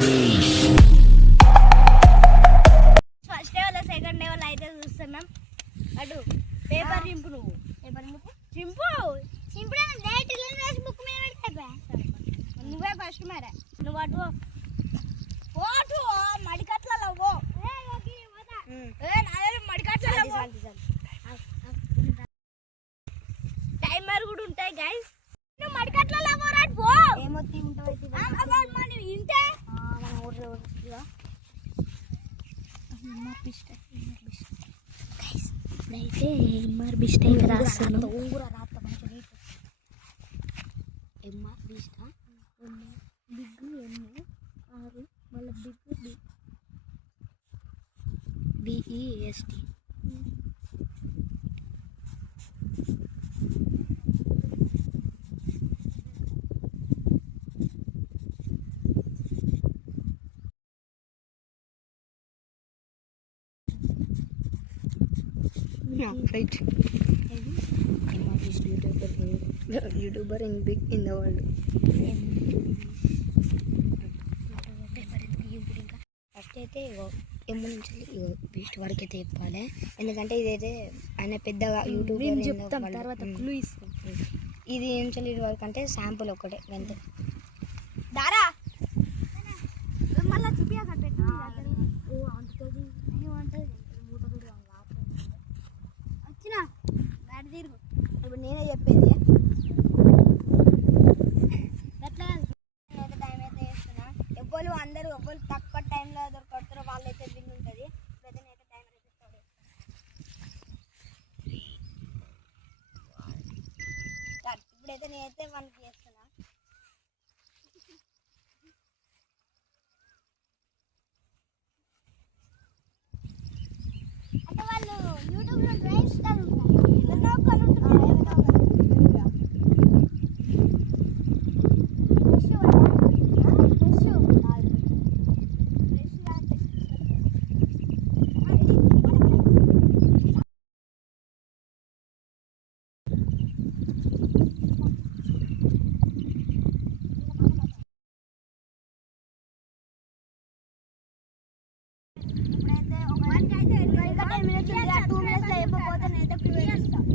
First day వల్ల second day వల్ల అయితే చూస్తున్నాం. అటు పేపర్ చింపు, నువ్వు పేపర్ చింపు బుక్ మీద పెడితే నువ్వే ఫస్ట్ మరే. నువ్వు అటు ఓటు మడికట్లలో పో, మడికట్లలో టైమర్ కూడా ఉంటాయి గైస్. నువ్వు మడికట్లలో పో, ఏమొత్తి ఉంటావు ఇంతే. ఇప్పుడైతే ఎంఆర్ బిస్ట్ అయితే రాస్తాను. ఎంఆర్ బిస్ట్ బిగ్ ఎంఆర్ మళ్ళీ big B E S T. Right. YouTuber in big in the world. First అయితే ఎమ్మ నుంచి బీస్ట్ వరకు అయితే చెప్పాలి, ఎందుకంటే ఇదైతే ఆయన పెద్దగా యూట్యూబ్ చెప్తాం, తర్వాత క్లూ ఇస్తాం. ఇది ఏం చల్లి వరకు అంటే శాంపుల్ ఒక్కటే అంతే. దారా మళ్ళీ చూపియా కట్టేది వచ్చినా గాడి తీరు. ఇప్పుడు నేనే చెప్పేది ఎట్లా అయితే టైం అయితే చేస్తున్నా. ఎవ్వరు అందరూ ఎవ్వరు తక్కువ టైంలో దొరకడతారో వాళ్ళైతే బిల్ ఉంటుంది. ఇప్పుడైతే నేనైతే టైం అయితే ఇప్పుడైతే నేనైతే మనకి చేస్తున్నా. అంటే వాళ్ళు యూట్యూబ్లో డ్రైవ్ స్టార్ ఉంటారు, ఏదైనా ఒకళ్ళు ఉంటారు. ఇప్పుడైతే ఒక 2 మినిట్స్ అయిపోతే నేనైతే ప్రిపేర్ చేస్తాను.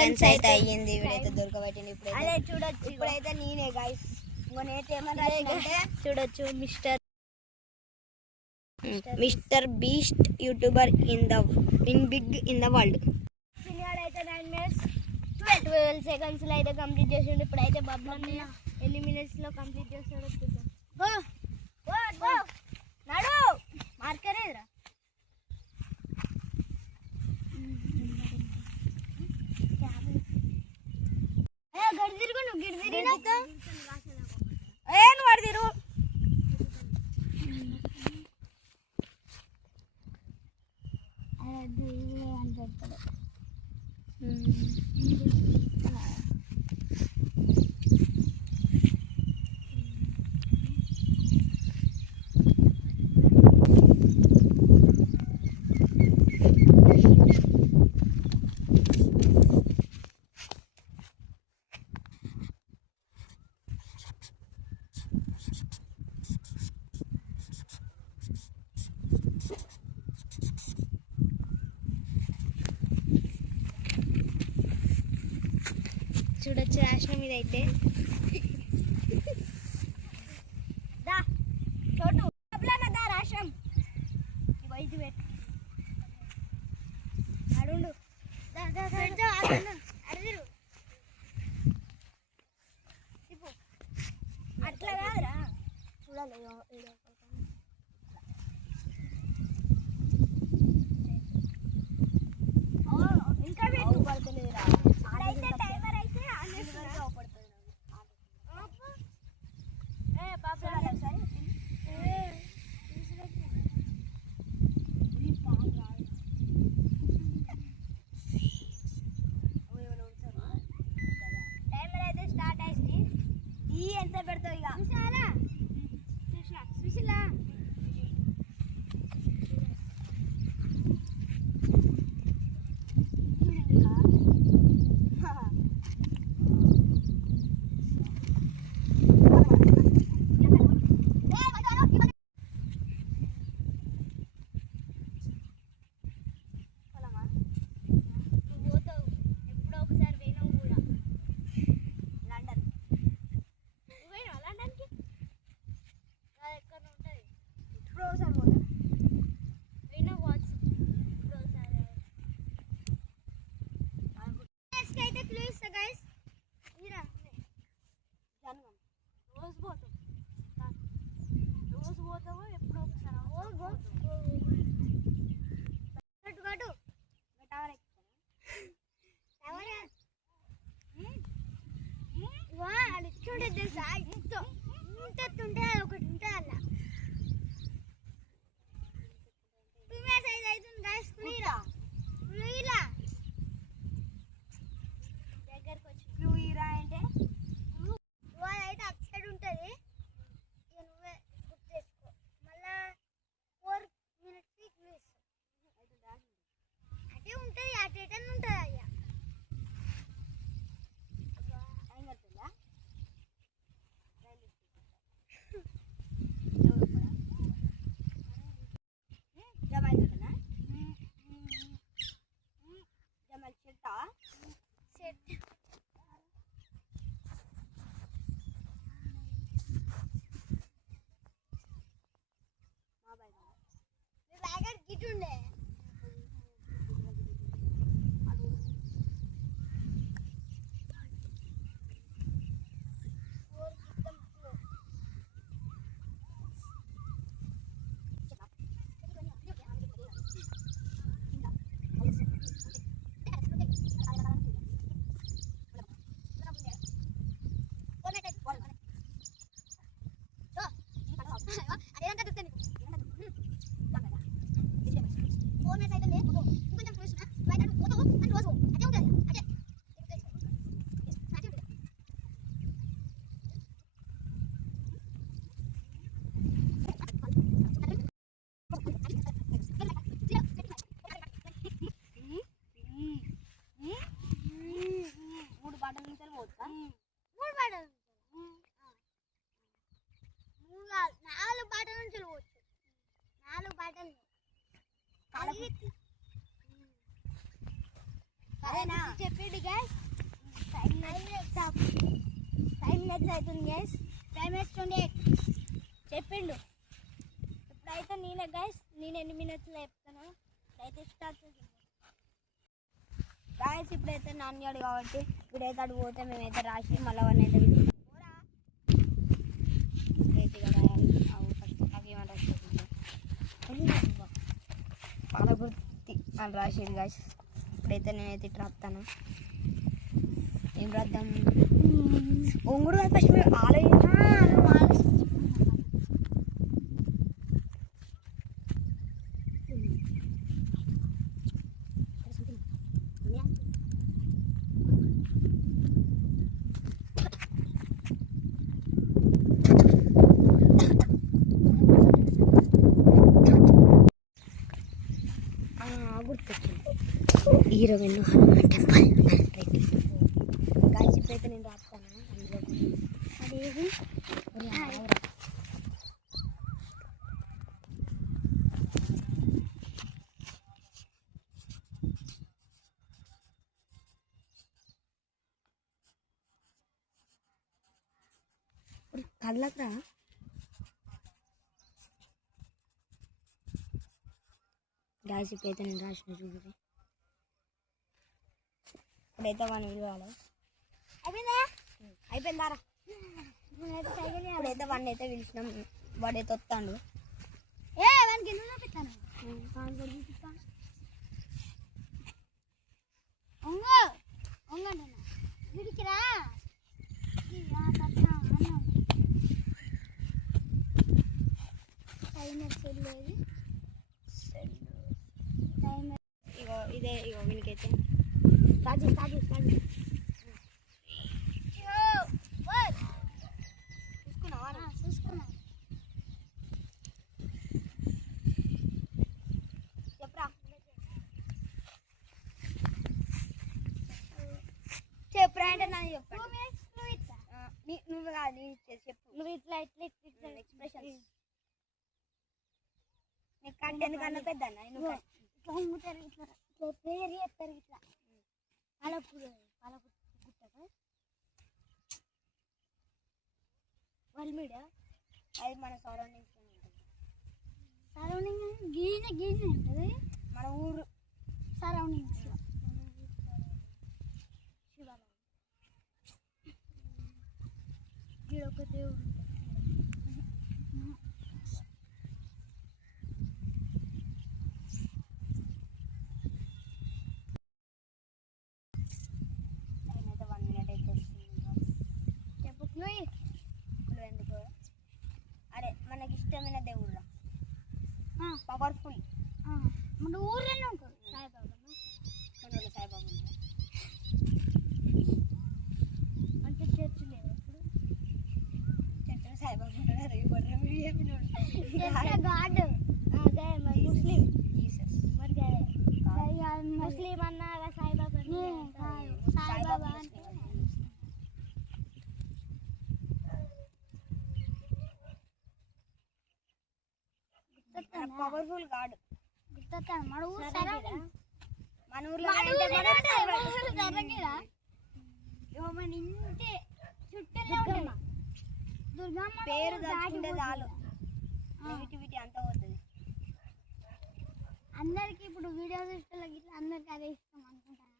సెకండ్స్ అయితే అయ్యింది వీడైతే దొరకబట్టింది. ఇప్పుడైతే చూడొచ్చు, ఇప్పుడైతే నేనే గైస్. ఇంకోనైతే ఏమన్నా చూడొచ్చు, Mister Beast YouTuber in big in the world. అయితే 9 minutes 12 seconds లో అయితే కంప్లీట్ చేసిండు. ఇప్పుడైతే బబ్లు ఎన్ని మినిట్స్ లో కంప్లీట్ చేస్తాడో చూద్దాం. నడు మార్కరేదిరా. గడి తిరుగు, నువ్వు గిడి తిరిగి నువ్వు వాడు తిరుగు. చూడొచ్చు రాసిన మీద అయితే రాష్ట్రం ఇది పెట్టు అడుండు అట్లా కాదురా చూడాలి. ఇంకా పెట్టు పడతలేదురా. టైమర్ అయితే స్టార్ట్ అయింది. ఈ ఎంత పెడతావు ఇక చూసిలా రోజు పోతావు ఎప్పుడో ఒకసారి తెలుసా ఇంత ఉంటే ఒకటి ఉంటుంది అలా 2 minutes అవుతుంది గైస్. క్లియరా దగ్గరకు వచ్చి క్లియరా అంటే అయితే అప్ సైడ్ ఉంటుంది. నువ్వే గుర్తు చేసుకో. మళ్ళా 4 minutes క్లూ ఇస్తాం. అటే ఉంటుంది, అటే ఉంటుంది. అయ్యా ఏం కడుతుందా జమైతుందా జమల్ చెట్టా సెట్ గిట్టుండే చెప్పండి గైస్. మినిట్స్ అవుతుంది గైస్. టైం వేస్తుండే చెప్పిండు. ఇప్పుడైతే నేను ఎన్ని మినిట్స్లో చెప్తాను. అయితే స్టార్ట్ చేసి గాయస్ ఇప్పుడైతే నాన్నగాడు కాబట్టి ఇప్పుడైతే అటు పోతే మేమైతే రాసి మళ్ళీ వాళ్ళని అయితే పాలగుర్తి అని రాసేది గాయస్. ఇప్పుడైతే నేనైతే ఇట్లా రాస్తాను. ఏం రాద్దాం? ఒంగుడు కాదు, ఫస్ట్ మేము గుర్తొచ్చింది ఈరవెన్ను హనుమాన్ టెంపుల్. గాయస్ ఇప్పుడైతే నేను రాస్తాను. అదేది కళ్ళకరా గాయస్ ఇప్పుడైతే నేను రాసిన చూడండి. ఇప్పుడైతే వాడిని విలువాలి. అయిపోయిందారా? ఇప్పుడైతే వాడిని అయితే పిలిచినాం. వాడైతే వస్తాడు. చూపిస్తాను. వీడికిరా ఇగో ఇదే ఇగో వీనికైతే రాజు రాజు రాజు చూసుకున్నా చెప్పరా చెప్పురా అంటే నన్ను చెప్పండి. నువ్వు కాదు చెప్పు. నువ్వు ఇట్లా ఇట్లా ఎక్స్ప్రెషన్ నీకు కంటెంట్ కన్నా పెద్ద ఇట్లా అమ్ముతారు. ఇట్లా పేరు చేస్తారు. ఇట్లా పాలపూర గుట్టగా వాళ్ళ మీద అది మన సరౌండింగ్స్ ఉంటుంది. సరౌండింగ్ గీజ ఉంటుంది. మన ఊరు సరౌండింగ్స్ శివాలయం ఒక దేవుడు ఎందుకు? అరే మనకి ఇష్టమైన దేవుడు పవర్ఫుల్. మన ఊర్లోనే ఉంటాడు సాయిబాబా. మన ఊళ్ళో సాయిబాబా అంటే చర్చ్ లేదు. ఇప్పుడు చర్చలో సాయిబాబా ఉంటాడు. ముస్లిం ముస్లిం అన్నాగా సాయిబాబా. సాయిబాబా అంటే పవర్ఫుల్ గాడ్. మన ఊరు మన ఊర్లో మన ఇంటి చుట్టూ దుర్గమ్మ పేరు దాచుకుంటే చాలు నెగిటివిటీ అంతా పోతుంది. అందరికి ఇప్పుడు వీడియో చూస్తే ఇట్లా అందరికి అదే ఇష్టం అనుకుంటాను.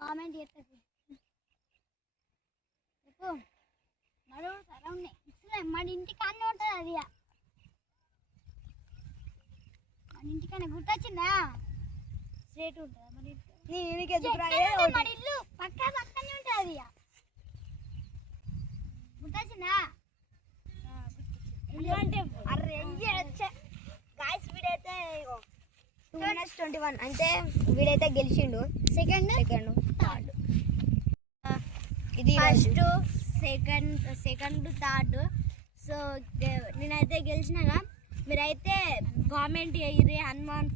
కామెంట్ చేస్తారు చెప్పు. మన ఊరు సరౌండింగ్ మన ఇంటికి అన్నీ ఉంటుంది. అది మన ఇంటికన్నా గుర్తొచ్చిందా? స్ట్రేట్ ఉంటుందా మన ఇంటి? మన ఇల్లు పక్కనే ఉంటుంది. అది గుర్తొచ్చిందా? గాయస్ వీడైతే 2-21 అంటే వీడైతే గెలిచిండు. Second third. ఇది ఫస్ట్ సెకండ్ థర్డ్. సో నేనైతే గెలిచినాగా. మీరైతే కామెంట్ చేయరు. హనుమాన్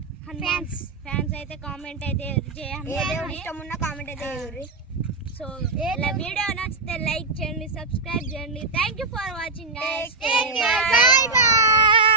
ఫ్యాన్స్ అయితే కామెంట్ అయితే చేయండి. ఇష్టం ఉన్న కామెంట్ అయితే చేయరు. సో వీడియో నచ్చితే లైక్ చేయండి, సబ్స్క్రైబ్ చేయండి. Thank you for watching. Bye bye.